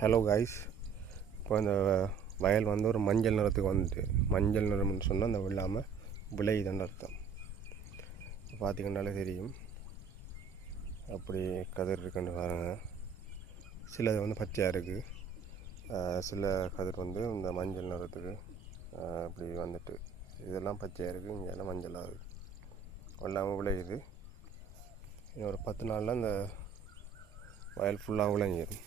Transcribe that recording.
Hello guys. இப்போ இந்த வயல் வந்து ஒரு மஞ்சள் நிறத்துக்கு வந்துட்டு, மஞ்சள் நிறம்னு சொன்னால் அந்த வெள்ளாமல் விளையுதுன்னு அர்த்தம். பார்த்திங்கனாலே தெரியும் அப்படி கதிர் இருக்குன்னு பாருங்கள். சிலது வந்து பச்சையாக இருக்குது, சில கதிர் வந்து இந்த மஞ்சள் நிறத்துக்கு அப்படி வந்துட்டு, இதெல்லாம் பச்சையாக இருக்குது, இங்கே எல்லாம் மஞ்சள் ஆகுது, வெள்ளாமல் விளையுது. இன்னும் ஒரு 10 நாளில் அந்த வயல் ஃபுல்லாக விளைஞ்சிடும்.